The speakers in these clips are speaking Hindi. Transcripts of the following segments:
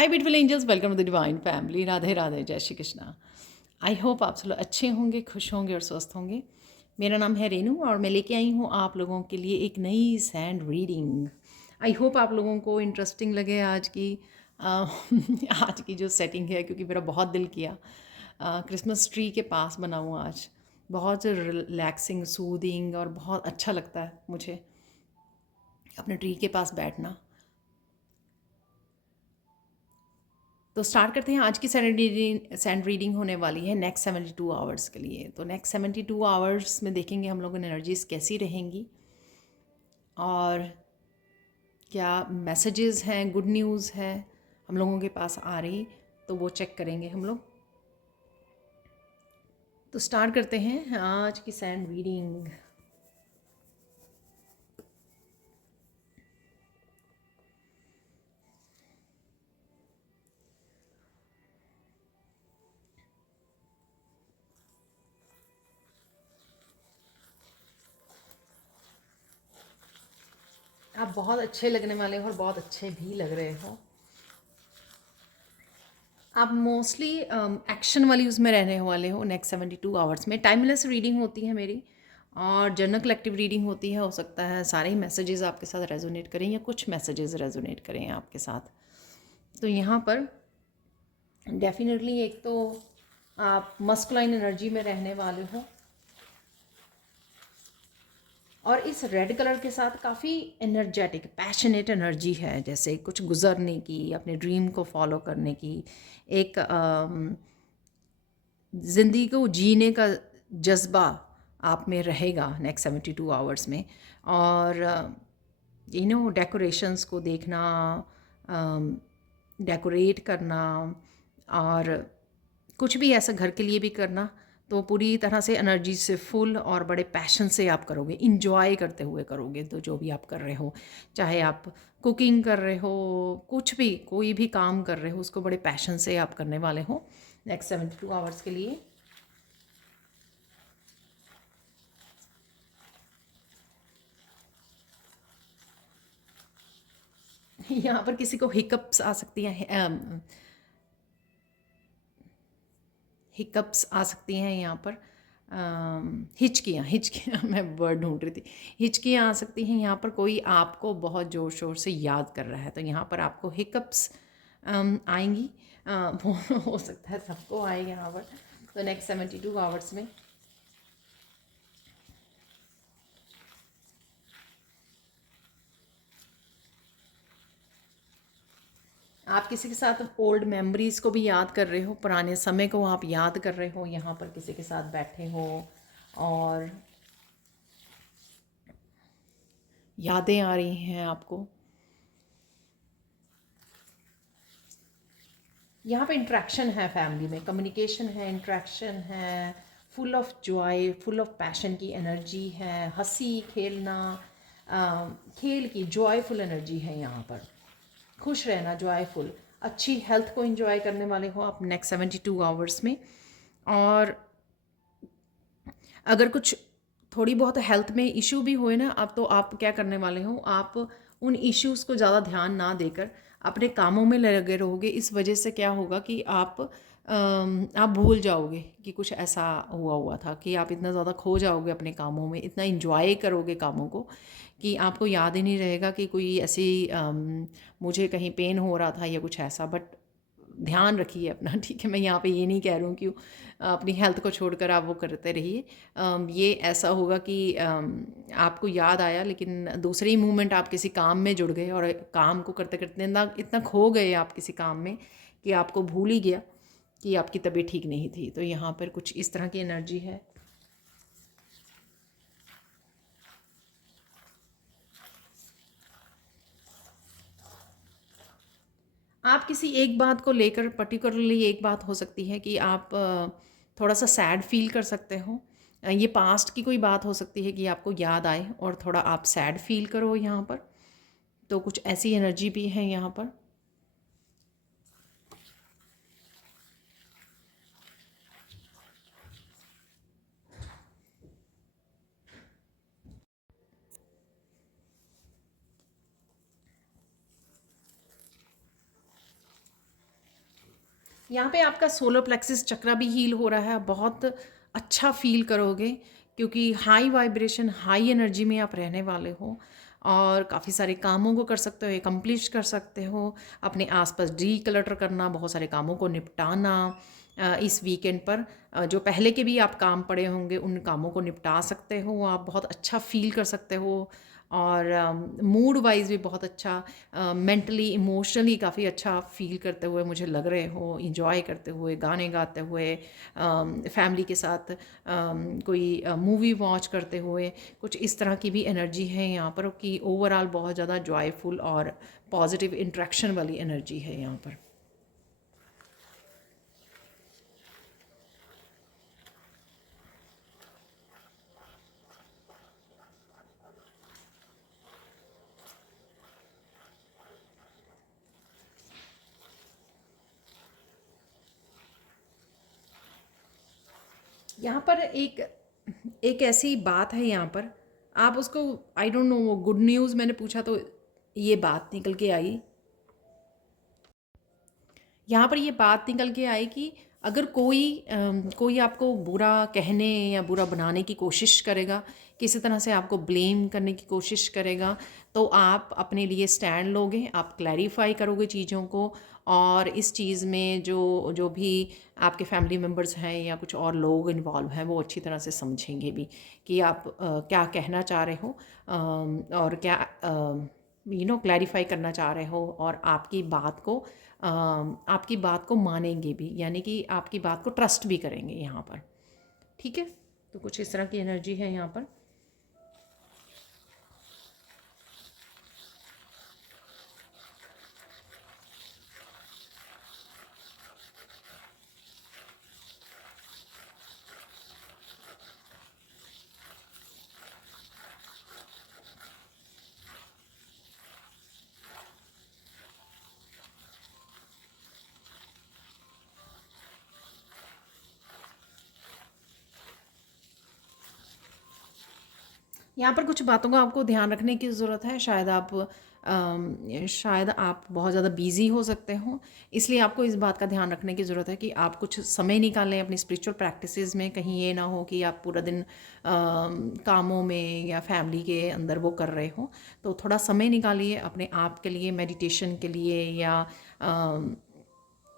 Hi beautiful angels, welcome to the divine family. Radhe Radhe, जय श्री कृष्णा। आई होप आप सब लोग अच्छे होंगे, खुश होंगे और स्वस्थ होंगे। मेरा नाम है रेनू और मैं लेके आई हूँ आप लोगों के लिए एक नई सैंड रीडिंग। आई होप आप लोगों को इंटरेस्टिंग लगे आज की आज की जो सेटिंग है, क्योंकि मेरा बहुत दिल किया। क्रिसमस ट्री के पास बना हुआ आज, बहुत रिलैक्सिंग, सूदिंग और बहुत अच्छा लगता है मुझे अपने ट्री के पास बैठना। तो स्टार्ट करते हैं। आज की सैंड रीडिंग होने वाली है नेक्स्ट 72 आवर्स के लिए। तो नेक्स्ट 72 आवर्स में देखेंगे हम लोगों की एनर्जीज कैसी रहेंगी और क्या मैसेजेस हैं, गुड न्यूज़ है हम लोगों के पास आ रही, तो वो चेक करेंगे हम लोग। तो स्टार्ट करते हैं आज की सैंड रीडिंग। आप बहुत अच्छे लगने वाले हो और बहुत अच्छे भी लग रहे हो। आप मोस्टली एक्शन वाली उसमें रहने वाले हो नेक्स्ट 72 आवर्स में। टाइमलेस रीडिंग होती है मेरी और जर्नल कलेक्टिव रीडिंग होती है। हो सकता है सारे ही मैसेजेस आपके साथ रेजोनेट करें या कुछ मैसेजेस रेजोनेट करें आपके साथ। तो यहाँ पर डेफिनेटली एक तो आप मस्कुलाइन एनर्जी में रहने वाले हो और इस रेड कलर के साथ काफ़ी एनर्जेटिक, पैशनेट एनर्जी है, जैसे कुछ गुजरने की, अपने ड्रीम को फॉलो करने की, एक ज़िंदगी को जीने का जज्बा आप में रहेगा नेक्स्ट 72 आवर्स में। और डेकोरेशंस को देखना, डेकोरेट करना और कुछ भी ऐसा घर के लिए भी करना, तो पूरी तरह से एनर्जी से फुल और बड़े पैशन से आप करोगे, इंजॉय करते हुए करोगे। तो जो भी आप कर रहे हो, चाहे आप कुकिंग कर रहे हो, कुछ भी, कोई भी काम कर रहे हो, उसको बड़े पैशन से आप करने वाले हो नेक्स्ट 72 आवर्स के लिए। यहाँ पर किसी को हिकअप्स आ सकती हैं, हिकअप्स आ सकती हैं यहाँ पर। हिचकियाँ हिचकियाँ मैं वर्ड ढूंढ रही थी। हिचकियाँ आ सकती हैं यहाँ पर। कोई आपको बहुत ज़ोर शोर से याद कर रहा है, तो यहाँ पर आपको हिकअप्स आएंगी। वो हो सकता है सबको आए यहाँ पर। तो नेक्स्ट 72 आवर्स में आप किसी के साथ ओल्ड मेमोरीज़ को भी याद कर रहे हो, पुराने समय को आप याद कर रहे हो, यहाँ पर किसी के साथ बैठे हो और यादें आ रही हैं आपको। यहाँ पे इंट्रैक्शन है, फैमिली में कम्युनिकेशन है, इंट्रैक्शन है, full of Joy, full of passion की एनर्जी है, हंसी खेलना, खेल की जॉयफुल एनर्जी है यहाँ पर। खुश रहना, जॉयफुल, अच्छी हेल्थ को एंजॉय करने वाले हो आप नेक्स्ट 72 आवर्स में। और अगर कुछ थोड़ी बहुत हेल्थ में इशू भी हुए ना, अब तो आप क्या करने वाले हो, आप उन इश्यूज़ को ज़्यादा ध्यान ना देकर अपने कामों में लगे रहोगे। इस वजह से क्या होगा कि आप भूल जाओगे कि कुछ ऐसा हुआ था, कि आप इतना ज़्यादा खो जाओगे अपने कामों में, इतना इंजॉय करोगे कामों को कि आपको याद ही नहीं रहेगा कि कोई ऐसी मुझे कहीं पेन हो रहा था या कुछ ऐसा। बट ध्यान रखिए अपना, ठीक है। मैं यहाँ पे ये नहीं कह रही हूँ कि अपनी हेल्थ को छोड़कर आप वो करते रहिए। ये ऐसा होगा कि आपको याद आया, लेकिन दूसरे ही मूवमेंट आप किसी काम में जुड़ गए और काम को करते करते इतना इतना खो गए आप किसी काम में कि आपको भूल ही गया कि आपकी तबीयत ठीक नहीं थी। तो यहाँ पर कुछ इस तरह की एनर्जी है। आप किसी एक बात को लेकर, पर्टिकुलरली एक बात हो सकती है कि आप थोड़ा सा सैड फील कर सकते हो। ये पास्ट की कोई बात हो सकती है कि आपको याद आए और थोड़ा आप सैड फील करो यहाँ पर। तो कुछ ऐसी एनर्जी भी है यहाँ पर। यहाँ पे आपका सोलर प्लेक्सिस चक्रा भी हील हो रहा है, बहुत अच्छा फील करोगे क्योंकि हाई वाइब्रेशन, हाई एनर्जी में आप रहने वाले हो और काफ़ी सारे कामों को कर सकते हो, एकम्प्लिश कर सकते हो, अपने आसपास डी क्लटर करना, बहुत सारे कामों को निपटाना। इस वीकेंड पर जो पहले के भी आप काम पड़े होंगे उन कामों को निपटा सकते हो, आप बहुत अच्छा फील कर सकते हो और मूड वाइज भी बहुत अच्छा, मेंटली इमोशनली काफ़ी अच्छा फील करते हुए मुझे लग रहे हो, इंजॉय करते हुए, गाने गाते हुए, फैमिली के साथ कोई मूवी वॉच करते हुए, कुछ इस तरह की भी एनर्जी है यहाँ पर कि ओवरऑल बहुत ज़्यादा जॉयफुल और पॉजिटिव इंट्रैक्शन वाली एनर्जी है यहाँ पर। यहाँ पर एक एक ऐसी बात है यहाँ पर, आप उसको, आई डोंट नो, वो गुड न्यूज़ मैंने पूछा तो ये बात निकल के आई, यहाँ पर ये बात निकल के आई कि अगर कोई आपको बुरा कहने या बुरा बनाने की कोशिश करेगा, किसी तरह से आपको ब्लेम करने की कोशिश करेगा, तो आप अपने लिए स्टैंड लोगे, आप क्लैरिफाई करोगे चीज़ों को और इस चीज़ में जो जो भी आपके फैमिली मेम्बर्स हैं या कुछ और लोग इन्वॉल्व हैं वो अच्छी तरह से समझेंगे भी कि आप क्या कहना चाह रहे हो, और क्या क्लैरिफाई करना चाह रहे हो, और आपकी बात को मानेंगे भी, यानी कि आपकी बात को ट्रस्ट भी करेंगे यहाँ पर। ठीक है, तो कुछ इस तरह की एनर्जी है यहाँ पर। यहाँ पर कुछ बातों का आपको ध्यान रखने की ज़रूरत है, शायद आप बहुत ज़्यादा बिज़ी हो सकते हो, इसलिए आपको इस बात का ध्यान रखने की ज़रूरत है कि आप कुछ समय निकालें अपनी स्पिरिचुअल प्रैक्टिसेस में। कहीं ये ना हो कि आप पूरा दिन कामों में या फैमिली के अंदर वो कर रहे हो, तो थोड़ा समय निकालिए अपने आप के लिए, मेडिटेशन के लिए या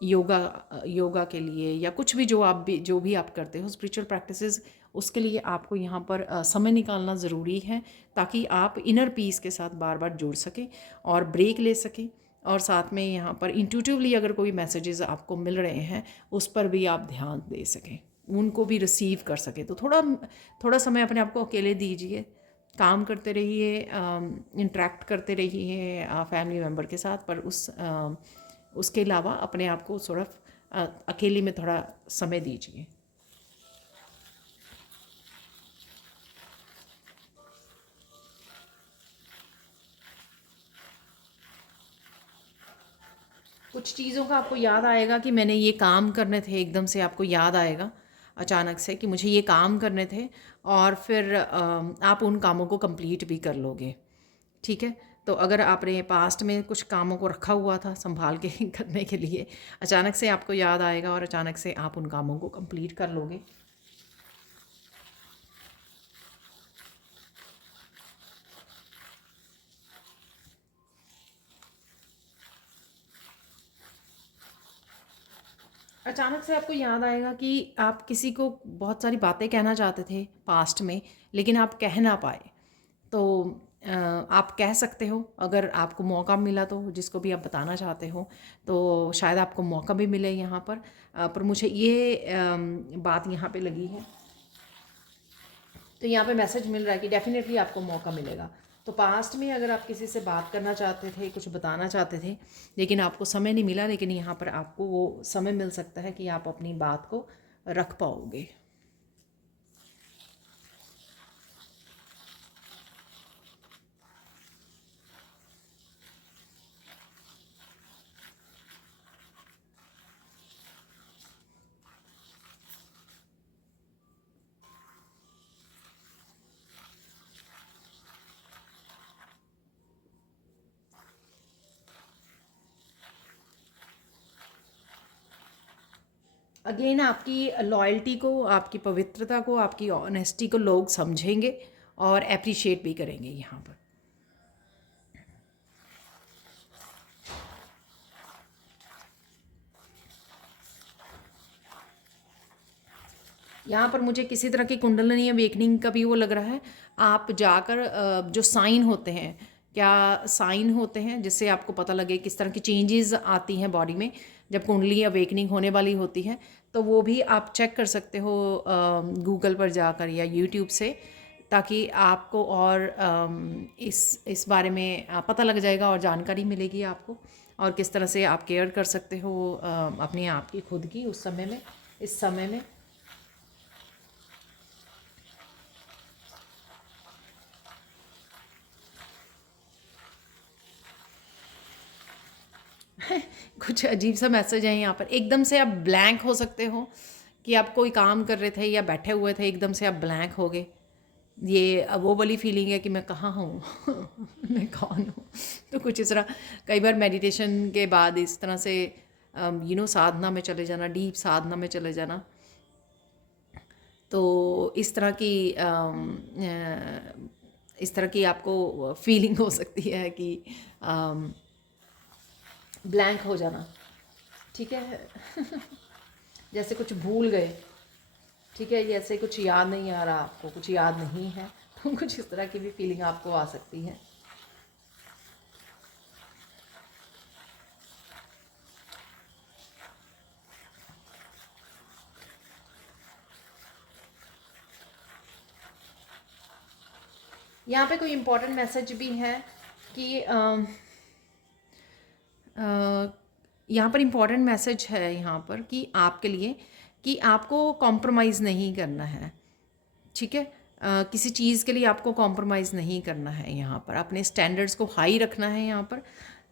योगा योगा के लिए, या कुछ भी जो भी आप करते हो स्पिरिचुअल प्रैक्टिसेस, उसके लिए आपको यहाँ पर समय निकालना ज़रूरी है ताकि आप इनर पीस के साथ बार बार जुड़ सकें और ब्रेक ले सकें, और साथ में यहाँ पर इंट्यूटिवली अगर कोई मैसेजेस आपको मिल रहे हैं उस पर भी आप ध्यान दे सकें, उनको भी रिसीव कर सकें। तो थोड़ा थोड़ा समय अपने आप को अकेले दीजिए, काम करते रहिए, इंटरेक्ट करते रहिए फैमिली मेम्बर के साथ, पर उसके अलावा अपने आप को थोड़ा अकेले में थोड़ा समय दीजिए। कुछ चीज़ों का आपको याद आएगा कि मैंने ये काम करने थे, एकदम से आपको याद आएगा अचानक से कि मुझे ये काम करने थे, और फिर आप उन कामों को कंप्लीट भी कर लोगे। ठीक है, तो अगर आपने पास्ट में कुछ कामों को रखा हुआ था संभाल के करने के लिए, अचानक से आपको याद आएगा और अचानक से आप उन कामों को कंप्लीट कर लोगे। अचानक से आपको याद आएगा कि आप किसी को बहुत सारी बातें कहना चाहते थे पास्ट में, लेकिन आप कह ना पाए, तो आप कह सकते हो अगर आपको मौका मिला तो, जिसको भी आप बताना चाहते हो, तो शायद आपको मौका भी मिले यहाँ पर। पर मुझे ये बात यहाँ पे लगी है, तो यहाँ पे मैसेज मिल रहा है कि डेफिनेटली आपको मौका मिलेगा। तो पास्ट में अगर आप किसी से बात करना चाहते थे, कुछ बताना चाहते थे, लेकिन आपको समय नहीं मिला, लेकिन यहाँ पर आपको वो समय मिल सकता है कि आप अपनी बात को रख पाओगे। अगेन आपकी लॉयल्टी को, आपकी पवित्रता को, आपकी ऑनेस्टी को लोग समझेंगे और अप्रिशिएट भी करेंगे यहाँ पर। यहाँ पर मुझे किसी तरह की कुंडलिनी अवेकनिंग का भी वो लग रहा है। आप जाकर जो साइन होते हैं, क्या साइन होते हैं जिससे आपको पता लगे किस तरह की चेंजेस आती हैं बॉडी में जब कुंडली अवेकनिंग होने वाली होती है, तो वो भी आप चेक कर सकते हो गूगल पर जाकर या यूट्यूब से, ताकि आपको और इस बारे में पता लग जाएगा और जानकारी मिलेगी आपको, और किस तरह से आप केयर कर सकते हो अपने आप की, खुद की उस समय में, इस समय में। कुछ अजीब सा मैसेज है यहाँ पर। एकदम से आप ब्लैंक हो सकते हो कि आप कोई काम कर रहे थे या बैठे हुए थे, एकदम से आप ब्लैंक हो गए। ये वो वाली फीलिंग है कि मैं कहाँ हूँ मैं कौन हूँ। तो कुछ इस तरह कई बार मेडिटेशन के बाद इस तरह से साधना में चले जाना, डीप साधना में चले जाना, तो इस तरह की आपको फीलिंग हो सकती है कि ब्लैंक हो जाना, ठीक है। जैसे कुछ भूल गए, ठीक है, जैसे कुछ याद नहीं आ रहा, आपको कुछ याद नहीं है, तो कुछ इस तरह की भी फीलिंग आपको आ सकती है। यहाँ पे कोई इम्पोर्टेंट मैसेज भी है कि यहाँ पर इम्पोर्टेंट मैसेज है यहाँ पर कि आपके लिए कि आपको कॉम्प्रोमाइज़ नहीं करना है, ठीक है। किसी चीज़ के लिए आपको कॉम्प्रोमाइज़ नहीं करना है, यहाँ पर अपने स्टैंडर्ड्स को हाई रखना है यहाँ पर।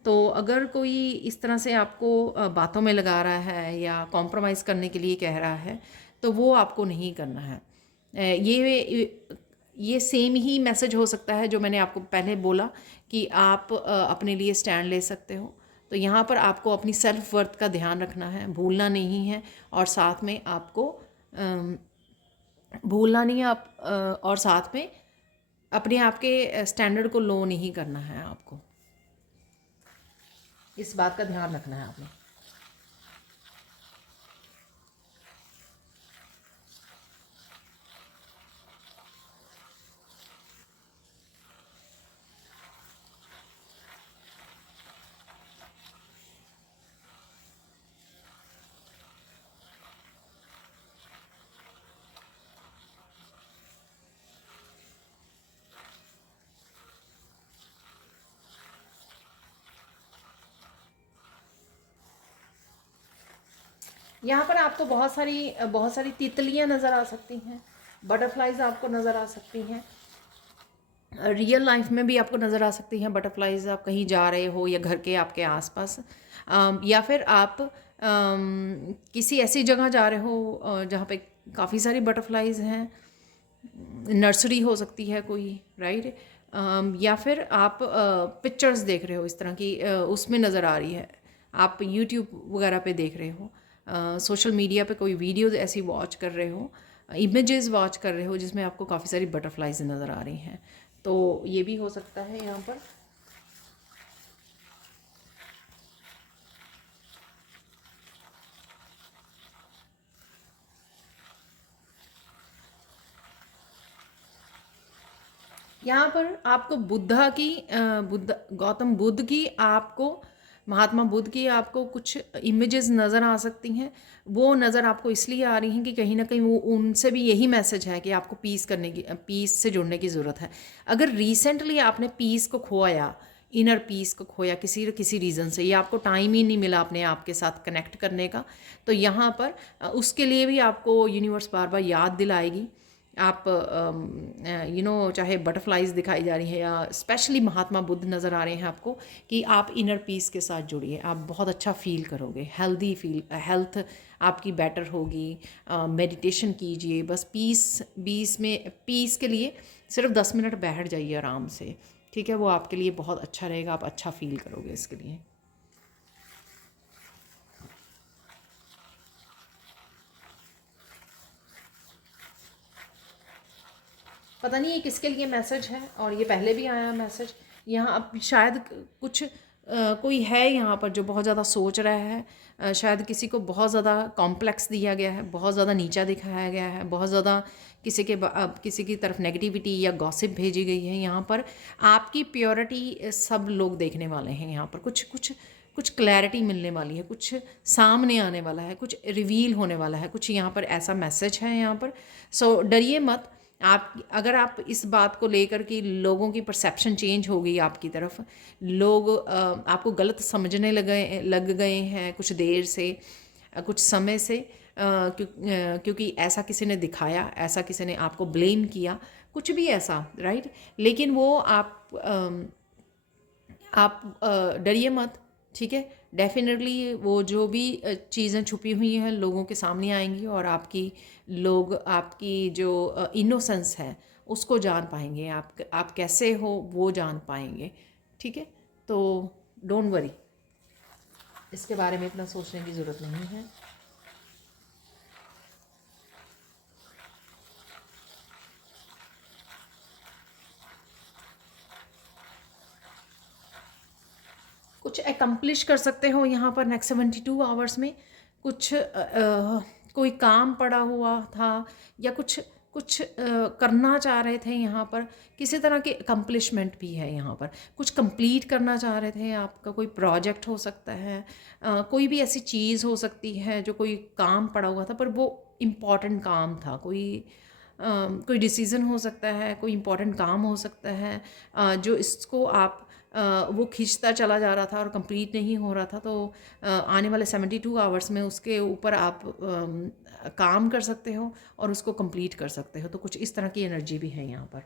तो अगर कोई इस तरह से आपको बातों में लगा रहा है या कॉम्प्रोमाइज़ करने के लिए कह रहा है, तो वो आपको नहीं करना है। ये सेम ही मैसेज हो सकता है जो मैंने आपको पहले बोला कि आप अपने लिए स्टैंड ले सकते हो। तो यहाँ पर आपको अपनी सेल्फ वर्थ का ध्यान रखना है, भूलना नहीं है, और साथ में आपको भूलना नहीं है और साथ में अपने आप के स्टैंडर्ड को लो नहीं करना है आपको। इस बात का ध्यान रखना है आपने। यहाँ पर आपको बहुत सारी तितलियाँ नज़र आ सकती हैं, बटरफ्लाइज आपको नज़र आ सकती हैं। रियल लाइफ में भी आपको नज़र आ सकती हैं बटरफ्लाइज। आप कहीं जा रहे हो या घर के आपके आसपास, या फिर आप किसी ऐसी जगह जा रहे हो जहाँ पे काफ़ी सारी बटरफ्लाइज हैं, नर्सरी हो सकती है कोई, राइट। या फिर आप पिक्चर्स देख रहे हो इस तरह की, उसमें नज़र आ रही है, आप यूट्यूब वगैरह पे देख रहे हो, सोशल मीडिया पे कोई वीडियोज़ ऐसी वॉच कर रहे हो, इमेजेस वॉच कर रहे हो जिसमें आपको काफ़ी सारी बटरफ्लाइज नज़र आ रही हैं। तो ये भी हो सकता है यहाँ पर। यहाँ पर आपको गौतम बुद्ध की, आपको महात्मा बुद्ध की आपको कुछ इमेजेस नज़र आ सकती हैं। वो नज़र आपको इसलिए आ रही हैं कि कहीं ना कहीं वो उनसे भी यही मैसेज है कि आपको पीस से जुड़ने की ज़रूरत है। अगर रिसेंटली आपने पीस को खोया, इनर पीस को खोया किसी रीज़न से, या आपको टाइम ही नहीं मिला अपने आप के साथ कनेक्ट करने का, तो यहाँ पर उसके लिए भी आपको यूनिवर्स बार बार याद दिलाएगी। आप चाहे बटरफ्लाइज दिखाई जा रही हैं या स्पेशली महात्मा बुद्ध नज़र आ रहे हैं आपको, कि आप इनर पीस के साथ जुड़िए, आप बहुत अच्छा फील करोगे, हेल्थ आपकी बेटर होगी। मेडिटेशन कीजिए, बस पीस के लिए सिर्फ 10 मिनट बैठ जाइए आराम से, ठीक है। वो आपके लिए बहुत अच्छा रहेगा, आप अच्छा फील करोगे इसके लिए। पता नहीं ये किसके लिए मैसेज है, और ये पहले भी आया मैसेज। यहाँ अब शायद कुछ कोई है यहाँ पर जो बहुत ज़्यादा सोच रहा है। शायद किसी को बहुत ज़्यादा कॉम्प्लेक्स दिया गया है, बहुत ज़्यादा नीचा दिखाया गया है, बहुत ज़्यादा किसी की तरफ नेगेटिविटी या गॉसिप भेजी गई है। यहाँ पर आपकी प्योरिटी सब लोग देखने वाले हैं। यहाँ पर कुछ कुछ कुछ क्लैरिटी मिलने वाली है, कुछ सामने आने वाला है, कुछ रिवील होने वाला है, कुछ यहाँ पर ऐसा मैसेज है यहाँ पर। सो डरिए मत। आप अगर आप इस बात को लेकर कि लोगों की परसेप्शन चेंज हो गई आपकी तरफ, लोग आपको गलत समझने लग गए हैं कुछ देर से, कुछ समय से, क्योंकि ऐसा किसी ने दिखाया, ऐसा किसी ने आपको ब्लेम किया, कुछ भी ऐसा, राइट। लेकिन वो आप डरिए मत, ठीक है। डेफिनेटली वो जो भी चीज़ें छुपी हुई हैं लोगों के सामने आएंगी, और आपकी जो इनोसेंस है उसको जान पाएंगे, आप कैसे हो वो जान पाएंगे, ठीक है। तो डोंट वरी, इसके बारे में इतना सोचने की ज़रूरत नहीं है। कुछ एकम्प्लिश कर सकते हो यहाँ पर नेक्स्ट 72 आवर्स में। कुछ कोई काम पड़ा हुआ था, या कुछ कुछ करना चाह रहे थे यहाँ पर, किसी तरह की अकम्प्लिशमेंट भी है यहाँ पर। कुछ कंप्लीट करना चाह रहे थे, आपका कोई प्रोजेक्ट हो सकता है, कोई भी ऐसी चीज़ हो सकती है जो कोई काम पड़ा हुआ था पर वो इम्पॉर्टेंट काम था, कोई डिसीज़न हो सकता है, कोई इम्पॉर्टेंट काम हो सकता है, जो इसको वो खींचता चला जा रहा था और कंप्लीट नहीं हो रहा था। तो आने वाले 72 आवर्स में उसके ऊपर आप काम कर सकते हो और उसको कंप्लीट कर सकते हो। तो कुछ इस तरह की एनर्जी भी है यहाँ पर।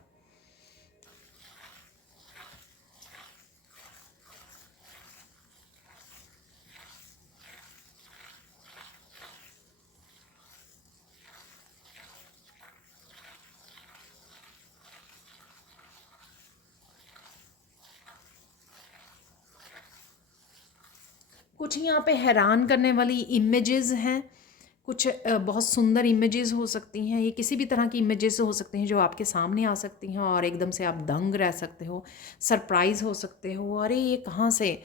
कुछ यहाँ पे हैरान करने वाली इमेजेस हैं, कुछ बहुत सुंदर इमेजेस हो सकती हैं, ये किसी भी तरह की इमेजेस हो सकती हैं जो आपके सामने आ सकती हैं, और एकदम से आप दंग रह सकते हो, सरप्राइज हो सकते हो, अरे ये कहाँ से,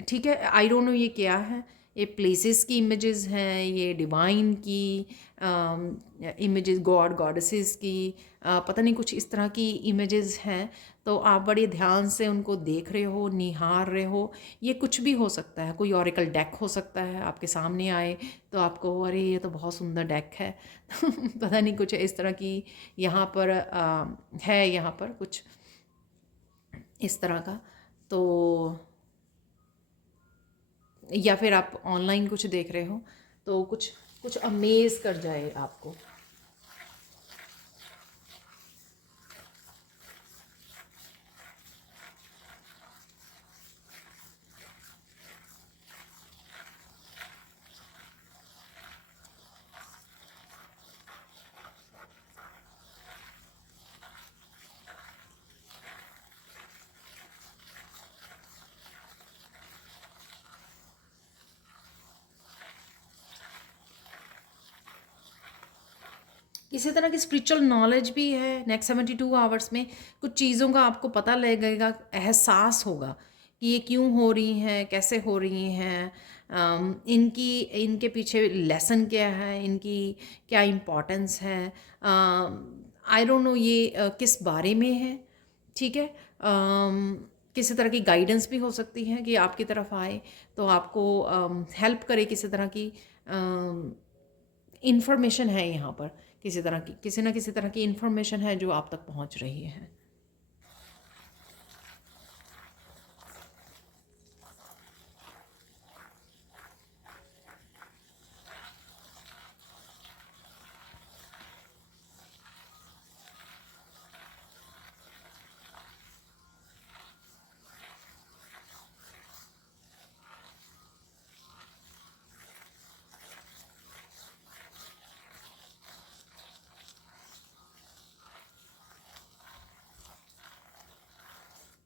ठीक है। आई डोंट नो ये क्या है। ये प्लेसेस की इमेजेस हैं, ये डिवाइन की इमेजेस, गॉड गॉडेसेस की, पता नहीं कुछ इस तरह की इमेजेस हैं। तो आप बड़े ध्यान से उनको देख रहे हो, निहार रहे हो। ये कुछ भी हो सकता है, कोई ऑरेकल डेक हो सकता है आपके सामने आए तो आपको अरे ये तो बहुत सुंदर डेक है पता नहीं कुछ इस तरह की यहाँ पर है, यहाँ पर कुछ इस तरह का। तो या फिर आप ऑनलाइन कुछ देख रहे हो तो कुछ कुछ अमेज कर जाए आपको। किसी तरह की स्पिरिचुअल नॉलेज भी है नेक्स्ट 72 आवर्स में। कुछ चीज़ों का आपको पता लगेगा, एहसास होगा कि ये क्यों हो रही हैं, कैसे हो रही हैं, इनके पीछे लेसन क्या है, इनकी क्या इम्पोर्टेंस है। आई डोंट नो ये किस बारे में है, ठीक है। किसी तरह की गाइडेंस भी हो सकती है कि आपकी तरफ आए तो आपको हेल्प करे, किसी तरह की इंफॉर्मेशन है यहाँ पर, किसी ना किसी तरह की इंफॉर्मेशन है जो आप तक पहुँच रही है।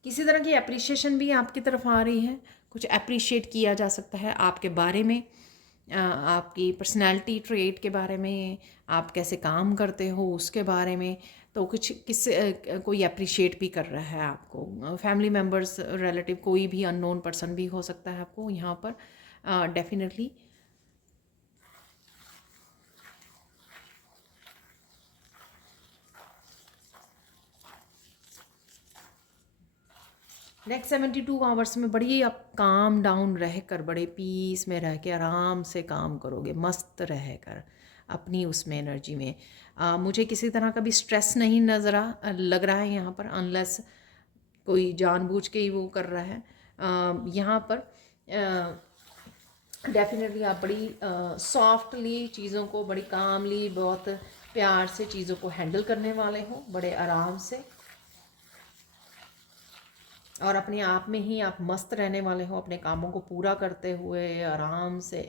किसी तरह की अप्रिशिएशन भी आपकी तरफ आ रही है, कुछ अप्रिशिएट किया जा सकता है आपके बारे में। आपकी पर्सनैलिटी ट्रेट के बारे में, आप कैसे काम करते हो उसके बारे में। तो कुछ कोई अप्रिशिएट भी कर रहा है आपको, फैमिली मेम्बर्स, रिलेटिव, कोई भी अननोन पर्सन भी हो सकता है आपको यहाँ पर डेफिनेटली। नेक्स्ट 72 आवर्स में बड़ी आप काम डाउन रह कर, बड़े पीस में रह के आराम से काम करोगे, मस्त रह कर अपनी उसमें एनर्जी में। मुझे किसी तरह का भी स्ट्रेस नहीं लग रहा है यहाँ पर, अनलेस कोई जानबूझ के ही वो कर रहा है। यहाँ पर डेफिनेटली आप बड़ी सॉफ्टली चीज़ों को, बड़ी कामली, बहुत प्यार से चीज़ों को हैंडल करने वाले हो, बड़े आराम से, और अपने आप में ही आप मस्त रहने वाले हो, अपने कामों को पूरा करते हुए आराम से,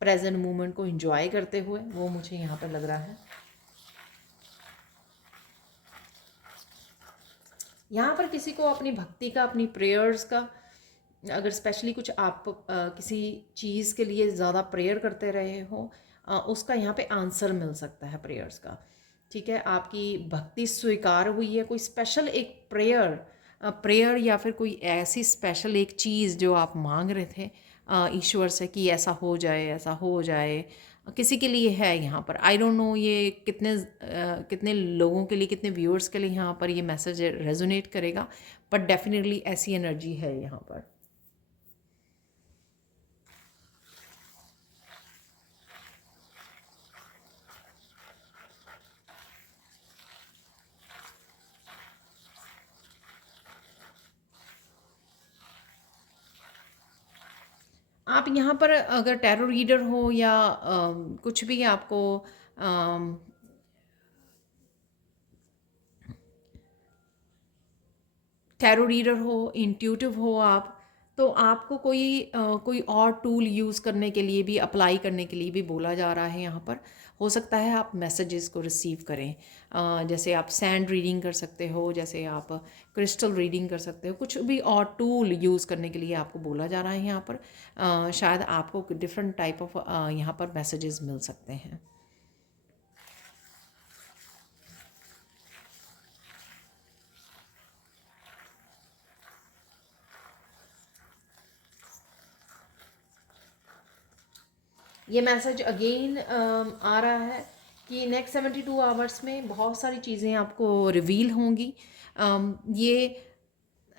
प्रेजेंट मोमेंट को एंजॉय करते हुए, वो मुझे यहाँ पर लग रहा है। यहाँ पर किसी को अपनी भक्ति का, अपनी प्रेयर्स का, अगर स्पेशली कुछ आप किसी चीज़ के लिए ज़्यादा प्रेयर करते रहे हो, उसका यहाँ पे आंसर मिल सकता है प्रेयर्स का। ठीक है, आपकी भक्ति स्वीकार हुई है, कोई स्पेशल एक प्रेयर या फिर कोई ऐसी स्पेशल एक चीज़ जो आप मांग रहे थे ईश्वर से कि ऐसा हो जाए, ऐसा हो जाए, किसी के लिए है यहाँ पर। आई डोंट नो ये कितने लोगों के लिए, कितने व्यूअर्स के लिए यहाँ पर ये मैसेज रेजोनेट करेगा, बट डेफिनेटली ऐसी एनर्जी है यहाँ पर। आप यहाँ पर अगर टैरो रीडर हो या कुछ भी आपको टैरो रीडर हो, इंट्यूटिव हो आप, तो आपको कोई और टूल यूज़ करने के लिए भी, अप्लाई करने के लिए भी बोला जा रहा है यहाँ पर। हो सकता है आप मैसेजेस को रिसीव करें, जैसे आप सैंड रीडिंग कर सकते हो, जैसे आप क्रिस्टल रीडिंग कर सकते हो, कुछ भी और टूल यूज़ करने के लिए आपको बोला जा रहा है यहाँ पर। शायद आपको डिफरेंट टाइप ऑफ यहाँ पर मैसेजेस मिल सकते हैं। ये मैसेज अगेन आ रहा है कि नेक्स्ट 72 आवर्स में बहुत सारी चीज़ें आपको रिवील होंगी। ये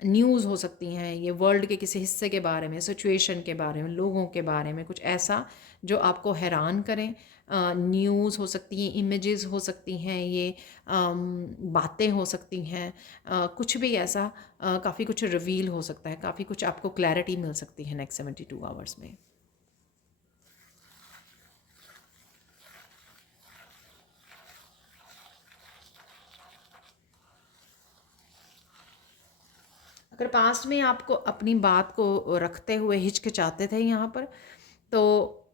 न्यूज़ हो सकती हैं, ये वर्ल्ड के किसी हिस्से के बारे में, सिचुएशन के बारे में, लोगों के बारे में, कुछ ऐसा जो आपको हैरान करें। न्यूज़ हो सकती हैं, इमेजेस हो सकती हैं, ये बातें हो सकती हैं, कुछ भी ऐसा, काफ़ी कुछ रिवील हो सकता है, काफ़ी कुछ आपको क्लैरिटी मिल सकती है नेक्स्ट 72 आवर्स में। अगर पास्ट में आपको अपनी बात को रखते हुए हिचकिचाते थे यहाँ पर, तो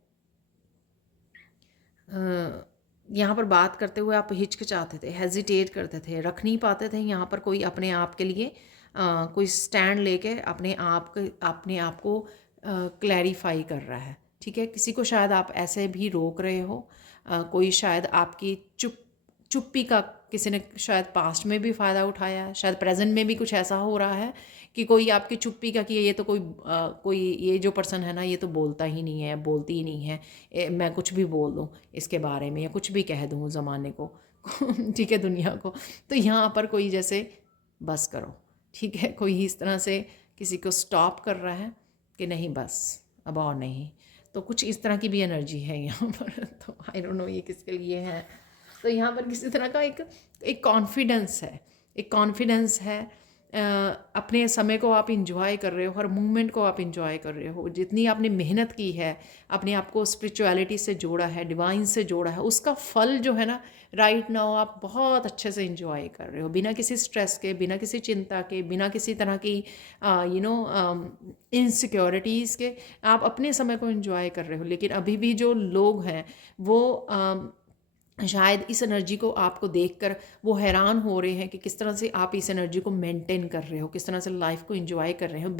यहाँ पर बात करते हुए आप हिचकिचाते थे, हेजिटेट करते थे, रख नहीं पाते थे यहाँ पर कोई अपने आप के लिए कोई स्टैंड लेके अपने आप को क्लैरिफाई कर रहा है। ठीक है, किसी को शायद आप ऐसे भी रोक रहे हो, कोई शायद आपकी चुप्पी का किसी ने शायद पास्ट में भी फ़ायदा उठाया है, शायद प्रेजेंट में भी कुछ ऐसा हो रहा है कि कोई आपकी चुप्पी का कि ये तो कोई ये जो पर्सन है ना, ये तो बोलता ही नहीं है, बोलती ही नहीं है, मैं कुछ भी बोल दूँ इसके बारे में या कुछ भी कह दूँ ज़माने को ठीक है, दुनिया को। तो यहाँ पर कोई जैसे बस करो, ठीक है, कोई इस तरह से किसी को स्टॉप कर रहा है कि नहीं बस, अब और नहीं। तो कुछ इस तरह की भी एनर्जी है यहाँ पर। तो आई डोंट नो ये किसके लिए है। तो यहाँ पर किसी तरह का एक कॉन्फिडेंस है, एक कॉन्फिडेंस है। अपने समय को आप इंजॉय कर रहे हो, हर मोमेंट को आप इंजॉय कर रहे हो, जितनी आपने मेहनत की है, अपने आप को स्पिरिचुअलिटी से जोड़ा है, डिवाइन से जोड़ा है, उसका फल जो है ना, राइट नाउ आप बहुत अच्छे से इंजॉय कर रहे हो, बिना किसी स्ट्रेस के, बिना किसी चिंता के, बिना किसी तरह की इनसिक्योरिटीज़ के, आप अपने समय को इंजॉय कर रहे हो। लेकिन अभी भी जो लोग हैं वो शायद इस एनर्जी को आपको देखकर वो हैरान हो रहे हैं कि किस तरह से आप इस एनर्जी को मेंटेन कर रहे हो, किस तरह से लाइफ को एंजॉय कर रहे हो,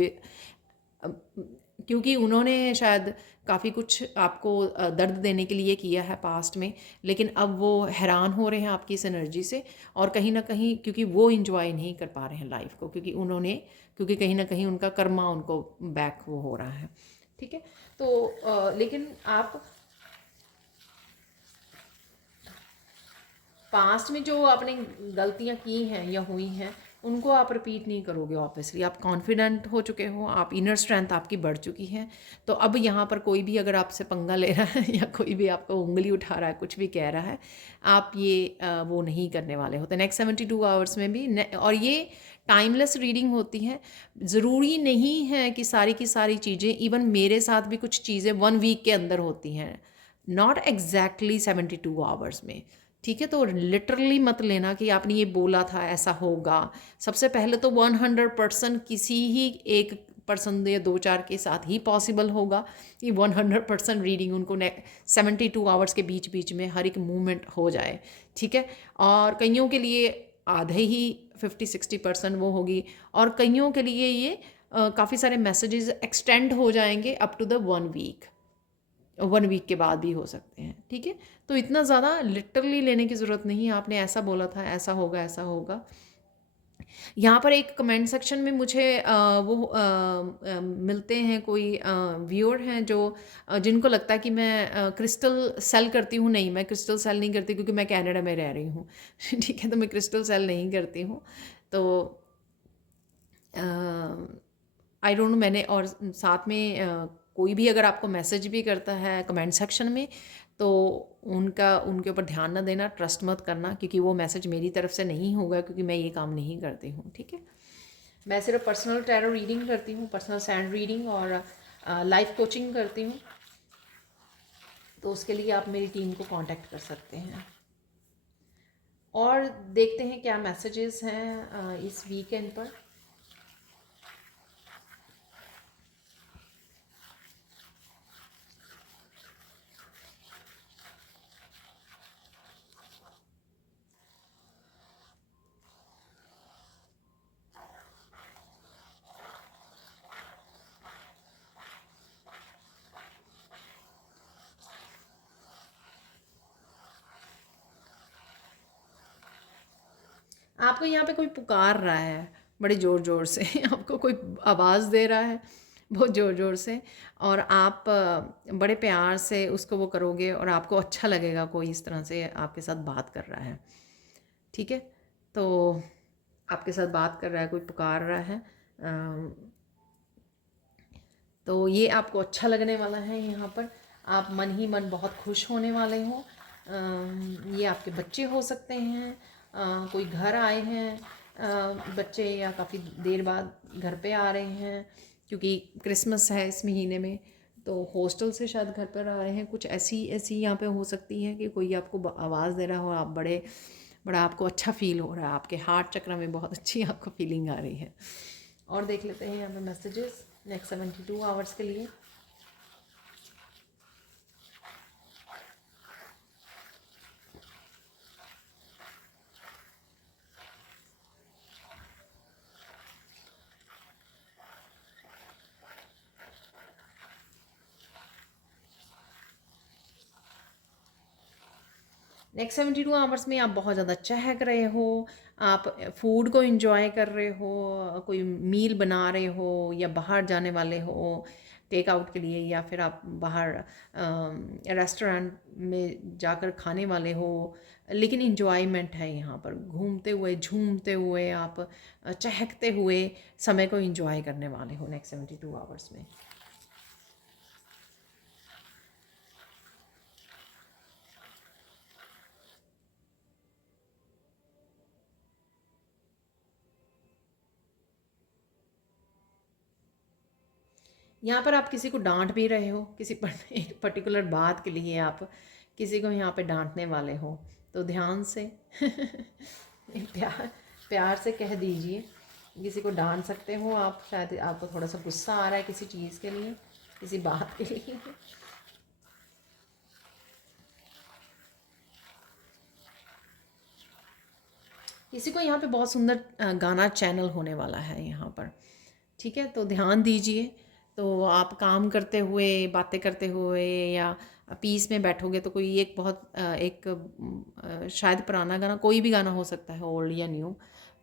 क्योंकि उन्होंने शायद काफ़ी कुछ आपको दर्द देने के लिए किया है पास्ट में, लेकिन अब वो हैरान हो रहे हैं आपकी इस एनर्जी से, और कहीं ना कहीं क्योंकि वो इंजॉय नहीं कर पा रहे हैं लाइफ को, क्योंकि कहीं ना कहीं उनका कर्मा उनको बैक वो हो रहा है। ठीक है, तो लेकिन आप पास्ट में जो आपने गलतियां की हैं या हुई हैं उनको आप रिपीट नहीं करोगे। ऑब्वियसली आप कॉन्फिडेंट हो चुके हो, आप इनर स्ट्रेंथ आपकी बढ़ चुकी है, तो अब यहाँ पर कोई भी अगर आपसे पंगा ले रहा है या कोई भी आपको उंगली उठा रहा है, कुछ भी कह रहा है, आप ये वो नहीं करने वाले होते नेक्स्ट 72 आवर्स में भी। और ये टाइमलेस रीडिंग होती है, ज़रूरी नहीं है कि सारी चीज़ें, इवन मेरे साथ भी कुछ चीज़ें 1 वीक के अंदर होती हैं, नॉट एग्जैक्टली 72 आवर्स में। ठीक है, तो लिटरली मत लेना कि आपने ये बोला था ऐसा होगा। सबसे पहले तो 100% किसी ही एक पर्सन या 2-4 के साथ ही पॉसिबल होगा कि 100% रीडिंग उनको 72 आवर्स के बीच बीच में हर एक मूवमेंट हो जाए। ठीक है, और कईयों के लिए आधे ही 50-60% वो होगी, और कईयों के लिए ये काफ़ी सारे मैसेजेस एक्सटेंड हो जाएंगे up to the 1 week, 1 week के बाद भी हो सकते हैं। ठीक है, तो इतना ज़्यादा लिटरली लेने की ज़रूरत नहीं है, आपने ऐसा बोला था ऐसा होगा ऐसा होगा। यहाँ पर एक कमेंट सेक्शन में मुझे मिलते हैं कोई व्यूअर हैं जो जिनको लगता है कि मैं क्रिस्टल सेल करती हूँ। नहीं, मैं क्रिस्टल सेल नहीं करती क्योंकि मैं कनाडा में रह रही हूँ। ठीक है, तो मैं क्रिस्टल सेल नहीं करती हूँ। तो आई डोंट नो, मैंने और साथ में कोई भी अगर आपको मैसेज भी करता है कमेंट सेक्शन में, तो उनके ऊपर ध्यान ना देना, ट्रस्ट मत करना, क्योंकि वो मैसेज मेरी तरफ से नहीं होगा, क्योंकि मैं ये काम नहीं करती हूँ। ठीक है, मैं सिर्फ पर्सनल टैरो रीडिंग करती हूँ, पर्सनल सैंड रीडिंग और लाइफ कोचिंग करती हूँ। तो उसके लिए आप मेरी टीम को कांटेक्ट कर सकते हैं। और देखते हैं क्या मैसेजेस हैं इस वीकेंड पर। आपको यहाँ पे कोई पुकार रहा है बड़े ज़ोर ज़ोर से आपको कोई आवाज़ दे रहा है बहुत ज़ोर ज़ोर से, और आप बड़े प्यार से उसको वो करोगे और आपको अच्छा लगेगा कोई इस तरह से आपके साथ बात कर रहा है। ठीक है, तो आपके साथ बात कर रहा है, कोई पुकार रहा है, तो ये आपको अच्छा लगने वाला है। यहाँ पर आप मन ही मन बहुत खुश होने वाले हो। ये आपके बच्चे हो सकते हैं, कोई घर आए हैं बच्चे, या काफ़ी देर बाद घर पे आ रहे हैं क्योंकि क्रिसमस है इस महीने में, तो हॉस्टल से शायद घर पर आ रहे हैं। कुछ ऐसी ऐसी यहाँ पे हो सकती है कि कोई आपको आवाज़ दे रहा हो, आप बड़ा आपको अच्छा फील हो रहा है, आपके हार्ट चक्र में बहुत अच्छी आपको फीलिंग आ रही है। और देख लेते हैं यहाँ पे मैसेजेस नेक्स्ट 72 आवर्स के लिए। नेक्स्ट 72 आवर्स में आप बहुत ज़्यादा चहक रहे हो, आप फूड को इंजॉय कर रहे हो, कोई मील बना रहे हो या बाहर जाने वाले हो टेक आउट के लिए, या फिर आप बाहर रेस्टोरेंट में जाकर खाने वाले हो, लेकिन इंजॉयमेंट है यहाँ पर, घूमते हुए झूमते हुए आप चहकते हुए समय को इंजॉय करने वाले हो नेक्स्ट 72 आवर्स में। यहाँ पर आप किसी को डांट भी रहे हो, एक पर्टिकुलर बात के लिए आप किसी को यहाँ पे डांटने वाले हो, तो ध्यान से प्यार प्यार से कह दीजिए। किसी को डांट सकते हो आप, शायद आपको थोड़ा सा गुस्सा आ रहा है किसी चीज़ के लिए, किसी बात के लिए। किसी को यहाँ पे बहुत सुंदर गाना चैनल होने वाला है यहाँ पर। ठीक है, तो ध्यान दीजिए, तो आप काम करते हुए, बातें करते हुए या पीस में बैठोगे तो कोई एक बहुत शायद पुराना गाना, कोई भी गाना हो सकता है, ओल्ड या न्यू,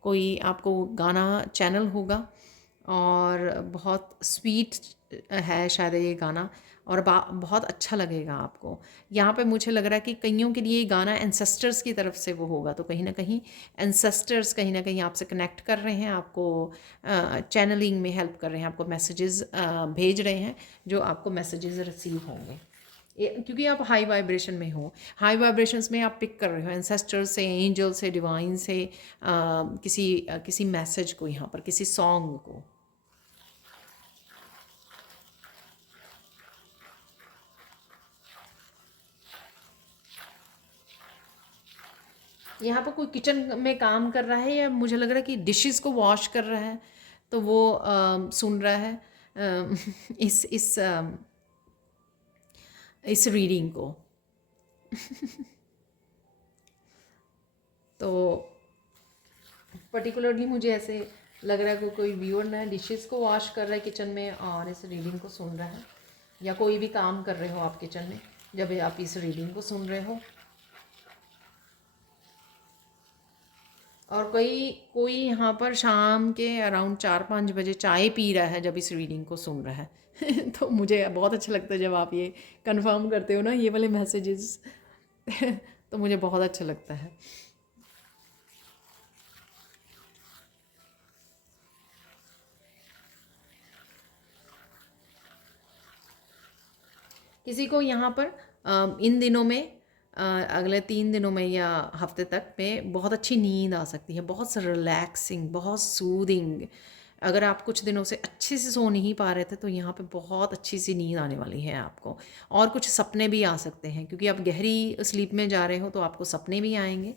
कोई आपको गाना चैनल होगा और बहुत स्वीट है शायद ये गाना, और बहुत अच्छा लगेगा आपको। यहाँ पे मुझे लग रहा है कि कईयों के लिए ये गाना एंसेस्टर्स की तरफ से वो होगा, तो कहीं ना कहीं एंसेस्टर्स कहीं ना कहीं आपसे कनेक्ट कर रहे हैं, आपको चैनलिंग में हेल्प कर रहे हैं, आपको मैसेजेस भेज रहे हैं, जो आपको मैसेजेस रिसीव होंगे क्योंकि आप हाई वाइब्रेशन में हो। हाई वाइब्रेशंस में आप पिक कर रहे हो एंसेस्टर्स से, एंजल से, डिवाइन से, किसी मैसेज को, यहाँ पर किसी सॉन्ग को। यहाँ पर कोई किचन में काम कर रहा है, या मुझे लग रहा है कि डिशेस को वॉश कर रहा है, तो वो सुन रहा है इस रीडिंग को। तो पर्टिकुलरली मुझे ऐसे लग रहा है कि कोई व्यूअर ना डिशेस को वॉश कर रहा है किचन में और इस रीडिंग को सुन रहा है, या कोई भी काम कर रहे हो आप किचन में जब आप इस रीडिंग को सुन रहे हो। और कोई यहाँ पर शाम के अराउंड 4-5 बजे चाय पी रहा है जब इस रीडिंग को सुन रहा है तो मुझे बहुत अच्छा लगता है जब आप ये कंफर्म करते हो ना ये वाले मैसेजेस तो मुझे बहुत अच्छा लगता है। किसी को यहाँ पर इन दिनों में अगले 3 दिनों में या हफ्ते तक में बहुत अच्छी नींद आ सकती है, बहुत रिलैक्सिंग, बहुत सूदिंग। अगर आप कुछ दिनों से अच्छे से सो नहीं पा रहे थे तो यहाँ पे बहुत अच्छी सी नींद आने वाली है आपको, और कुछ सपने भी आ सकते हैं क्योंकि आप गहरी स्लीप में जा रहे हो तो आपको सपने भी आएंगे।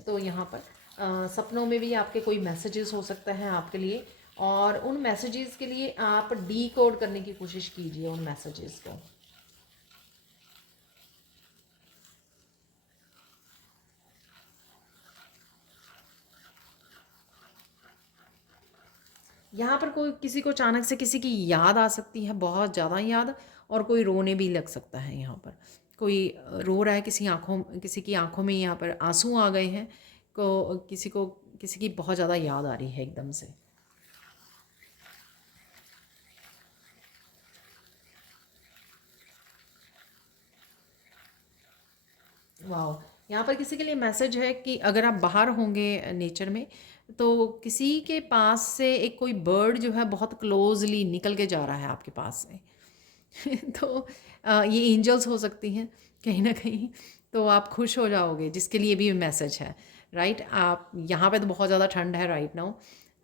तो यहाँ पर सपनों में भी आपके कोई मैसेजेस हो सकता है आपके लिए, और उन मैसेजेस के लिए आप डी कोड करने की कोशिश कीजिए उन मैसेजेस को। यहाँ पर कोई किसी को अचानक से किसी की याद आ सकती है, बहुत ज़्यादा याद, और कोई रोने भी लग सकता है। यहाँ पर कोई रो रहा है, किसी की आंखों में यहाँ पर आंसू आ गए हैं, को किसी की बहुत ज़्यादा याद आ रही है एकदम से। वाह, यहाँ पर किसी के लिए मैसेज है कि अगर आप बाहर होंगे नेचर में तो किसी के पास से एक कोई बर्ड जो है बहुत क्लोजली निकल के जा रहा है आपके पास से तो ये एंजल्स हो सकती हैं कहीं ना कहीं, तो आप खुश हो जाओगे, जिसके लिए भी मैसेज है। राइट, आप यहाँ पे तो बहुत ज़्यादा ठंड है राइट नाउ,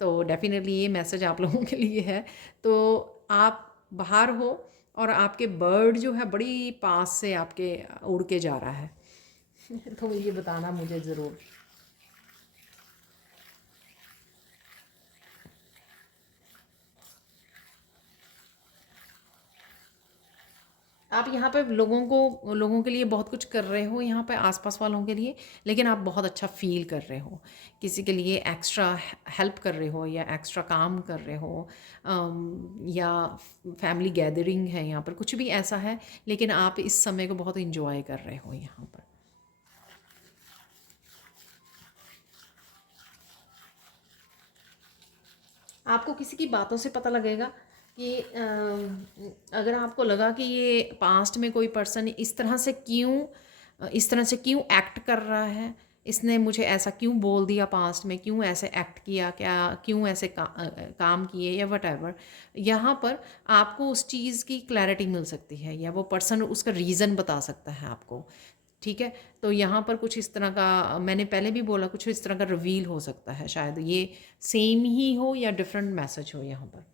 तो डेफिनेटली ये मैसेज आप लोगों के लिए है। तो आप बाहर हो और आपके बर्ड जो है बड़ी पास से आपके उड़ के जा रहा है तो ये बताना मुझे ज़रूर। आप यहाँ पे लोगों के लिए बहुत कुछ कर रहे हो यहाँ पे आसपास वालों के लिए, लेकिन आप बहुत अच्छा फील कर रहे हो, किसी के लिए एक्स्ट्रा हेल्प कर रहे हो या एक्स्ट्रा काम कर रहे हो, या फैमिली गैदरिंग है यहाँ पर, कुछ भी ऐसा है, लेकिन आप इस समय को बहुत इंजॉय कर रहे हो यहाँ पर। आपको किसी की बातों से पता लगेगा कि अगर आपको लगा कि ये पास्ट में कोई पर्सन इस तरह से क्यों एक्ट कर रहा है, इसने मुझे ऐसा क्यों बोल दिया, पास्ट में क्यों ऐसे एक्ट किया, क्या क्यों ऐसे काम किए या वट एवर, यहाँ पर आपको उस चीज़ की क्लैरिटी मिल सकती है, या वो पर्सन उसका रीज़न बता सकता है आपको। ठीक है, तो यहाँ पर कुछ इस तरह का, मैंने पहले भी बोला, कुछ इस तरह का रिवील हो सकता है, शायद ये सेम ही हो या डिफरेंट मैसेज हो यहाँ पर।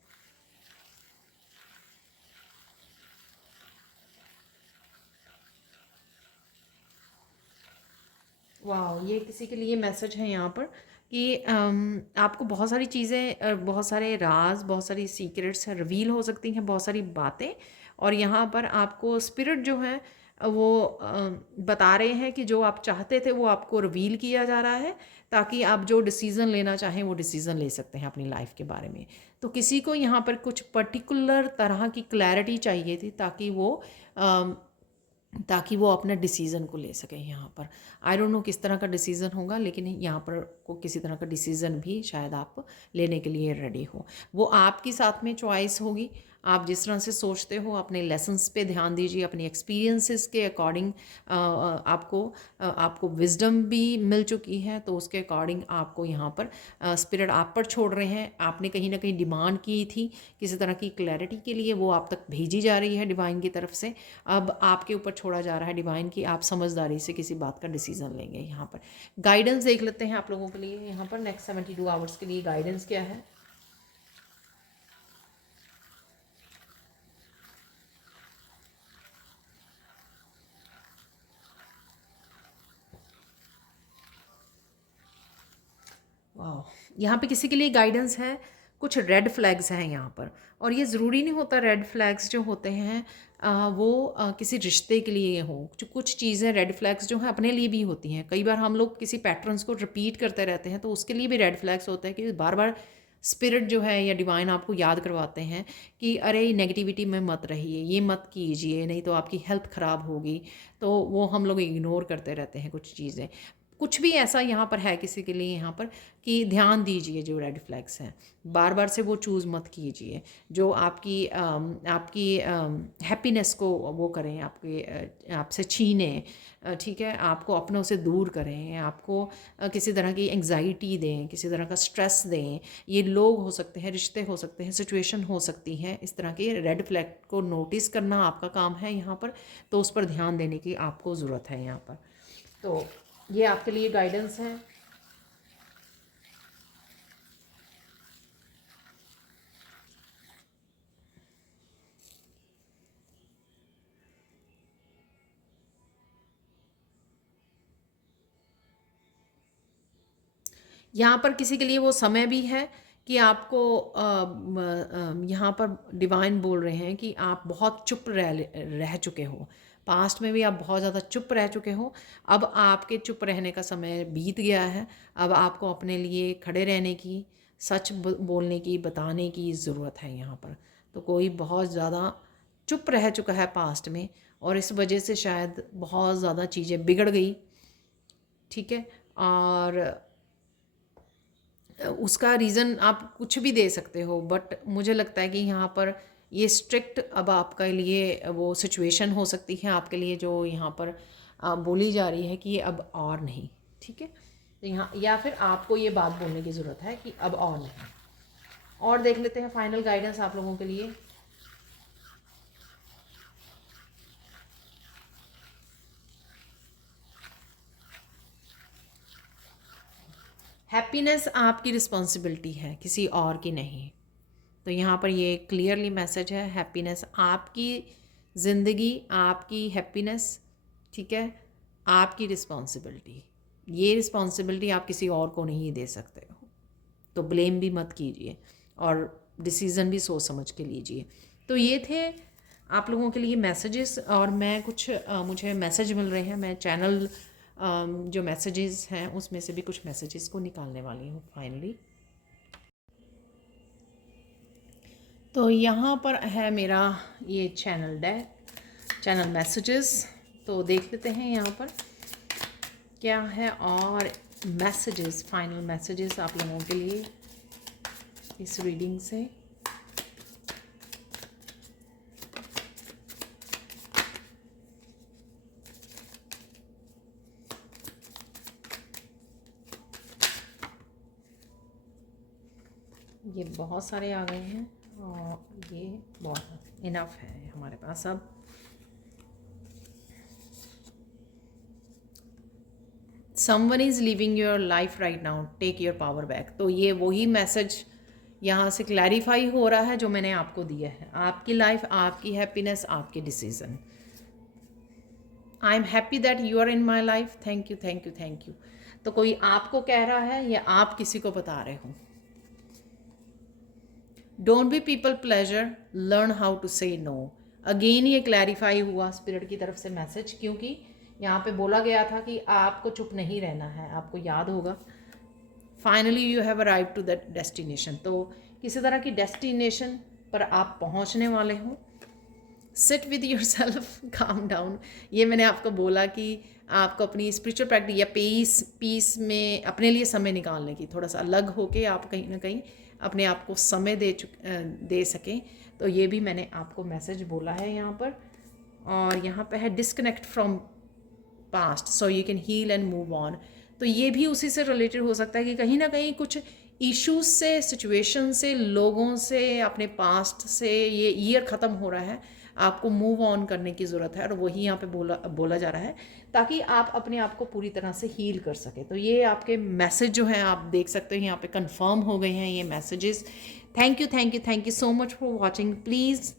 वाह, ये किसी के लिए मैसेज है यहाँ पर कि आपको बहुत सारी चीज़ें, बहुत सारे राज, बहुत सारी सीक्रेट्स रिवील हो सकती हैं, बहुत सारी बातें, और यहाँ पर आपको स्पिरिट जो है वो बता रहे हैं कि जो आप चाहते थे वो आपको रिवील किया जा रहा है, ताकि आप जो डिसीज़न लेना चाहें वो डिसीज़न ले सकते हैं अपनी लाइफ के बारे में। तो किसी को यहाँ पर कुछ पर्टिकुलर तरह की क्लैरिटी चाहिए थी, ताकि वो अपने डिसीज़न को ले सकें यहाँ पर। आई डोंट नो किस तरह का डिसीज़न होगा, लेकिन यहाँ पर को किसी तरह का डिसीज़न भी शायद आप लेने के लिए रेडी हो। वो आपकी साथ में चॉइस होगी। आप जिस तरह से सोचते हो, अपने लेसन्स पे ध्यान दीजिए, अपनी एक्सपीरियंसेस के अकॉर्डिंग आपको विजडम भी मिल चुकी है, तो उसके अकॉर्डिंग आपको यहाँ पर स्पिरिट आप पर छोड़ रहे हैं। आपने कहीं ना कहीं डिमांड की थी किसी तरह की क्लैरिटी के लिए, वो आप तक भेजी जा रही है डिवाइन की तरफ से। अब आपके ऊपर छोड़ा जा रहा है डिवाइन की, आप समझदारी से किसी बात का डिसीजन लेंगे। यहाँ पर गाइडेंस देख लेते हैं आप लोगों के लिए। यहाँ पर नेक्स्ट 72 आवर्स के लिए गाइडेंस क्या है। वाह, यहाँ पे किसी के लिए गाइडेंस है। कुछ रेड फ्लैग्स हैं यहाँ पर, और ये ज़रूरी नहीं होता रेड फ्लैग्स जो होते हैं वो किसी रिश्ते के लिए हो। जो कुछ चीज़ें रेड फ्लैग्स जो हैं अपने लिए भी होती हैं। कई बार हम लोग किसी पैटर्न्स को रिपीट करते रहते हैं, तो उसके लिए भी रेड फ्लैग्स होता है कि बार बार स्पिरिट जो है या डिवाइन आपको याद करवाते हैं कि अरे नेगेटिविटी में मत रहिए, ये मत कीजिए, नहीं तो आपकी हेल्थ ख़राब होगी। तो वो हम लोग इग्नोर करते रहते हैं कुछ चीज़ें। कुछ भी ऐसा यहाँ पर है किसी के लिए यहाँ पर कि ध्यान दीजिए जो रेड फ्लैग्स हैं, बार बार से वो चूज़ मत कीजिए जो आपकी हैप्पीनेस को वो करें, आपसे छीने, ठीक है, आपको अपनों से दूर करें, आपको किसी तरह की एंग्जाइटी दें, किसी तरह का स्ट्रेस दें। ये लोग हो सकते हैं, रिश्ते हो सकते हैं, सिचुएशन हो सकती हैं। इस तरह के रेड फ्लैग को नोटिस करना आपका काम है यहाँ पर, तो उस पर ध्यान देने की आपको ज़रूरत है यहाँ पर। तो ये आपके लिए गाइडेंस है। यहाँ पर किसी के लिए वो समय भी है कि आपको यहाँ पर डिवाइन बोल रहे हैं कि आप बहुत चुप रह चुके हो। पास्ट में भी आप बहुत ज़्यादा चुप रह चुके हो। अब आपके चुप रहने का समय बीत गया है। अब आपको अपने लिए खड़े रहने की, सच बोलने की, बताने की ज़रूरत है यहाँ पर। तो कोई बहुत ज़्यादा चुप रह चुका है पास्ट में, और इस वजह से शायद बहुत ज़्यादा चीज़ें बिगड़ गई, ठीक है। और उसका रीज़न आप कुछ भी दे सकते हो, बट मुझे लगता है कि यहाँ पर ये स्ट्रिक्ट अब आपके लिए वो सिचुएशन हो सकती है आपके लिए जो यहाँ पर बोली जा रही है कि ये अब और नहीं, ठीक है। तो यहाँ या फिर आपको ये बात बोलने की ज़रूरत है कि अब और नहीं। और देख लेते हैं फाइनल गाइडेंस आप लोगों के लिए। हैप्पीनेस आपकी रिस्पॉन्सिबिलिटी है, किसी और की नहीं। तो यहाँ पर ये क्लियरली मैसेज है, हैप्पीनेस आपकी ज़िंदगी, आपकी हैप्पीनेस, ठीक है, आपकी रिस्पॉन्सिबिलिटी। ये रिस्पॉन्सिबिलिटी आप किसी और को नहीं दे सकते हो। तो ब्लेम भी मत कीजिए, और डिसीज़न भी सोच समझ के लीजिए। तो ये थे आप लोगों के लिए मैसेजेस। और मैं कुछ मुझे मैसेज मिल रहे हैं, मैं चैनल जो मैसेजेस हैं उसमें से भी कुछ मैसेजेस को निकालने वाली हूँ फाइनली। तो यहाँ पर है मेरा ये चैनल चैनल मैसेजेस। तो देख लेते हैं यहाँ पर क्या है, और मैसेजेस, फाइनल मैसेजेस आप लोगों के लिए इस रीडिंग से। ये बहुत सारे आ गए हैं, और ये बहुत इनफ है हमारे पास अब। Someone is living your life right now, take your power back. तो ये वही मैसेज यहाँ से क्लैरिफाई हो रहा है जो मैंने आपको दिया है। आपकी लाइफ, आपकी हैप्पीनेस, आपके decision. I am happy that you are in my life, thank you thank you thank you. तो कोई आपको कह रहा है या आप किसी को बता रहे हो। Don't be people pleaser, learn how to say no. Again ये क्लैरिफाई हुआ स्पिरिट की तरफ से मैसेज, क्योंकि यहाँ पे बोला गया था कि आपको चुप नहीं रहना है, आपको याद होगा finally you have arrive to that destination. तो किसी तरह की डेस्टिनेशन पर आप पहुँचने वाले हो। Sit with your self, calm down. ये मैंने आपको बोला कि आपको अपनी स्पिरिचुअल प्रैक्टिस या पीस में अपने लिए समय निकालने की, थोड़ा सा अलग होके आप कहीं ना कहीं अपने आप को समय दे सकें। तो ये भी मैंने आपको मैसेज बोला है यहाँ पर। और यहाँ पे है disconnect from past so you can heal and move on. तो ये भी उसी से रिलेटेड हो सकता है कि कहीं ना कहीं कुछ इश्यूज से, सिचुएशन से, लोगों से, अपने पास्ट से ये ईयर ख़त्म हो रहा है, आपको मूव ऑन करने की ज़रूरत है। और वही यहाँ पे बोला जा रहा है ताकि आप अपने आप को पूरी तरह से हील कर सकें। तो ये आपके मैसेज जो हैं आप देख सकते हैं यहाँ पे कंफर्म हो गए हैं ये messages. Thank you so much for watching. Please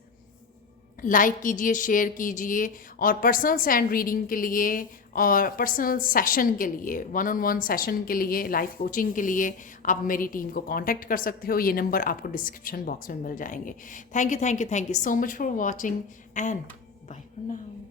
like कीजिए, शेयर कीजिए, और पर्सनल सैंड रीडिंग के लिए और पर्सनल सेशन के लिए, 1-on-1 सेशन के लिए, लाइफ कोचिंग के लिए आप मेरी टीम को कांटेक्ट कर सकते हो। ये नंबर आपको डिस्क्रिप्शन बॉक्स में मिल जाएंगे। Thank you so much for watching and bye for now.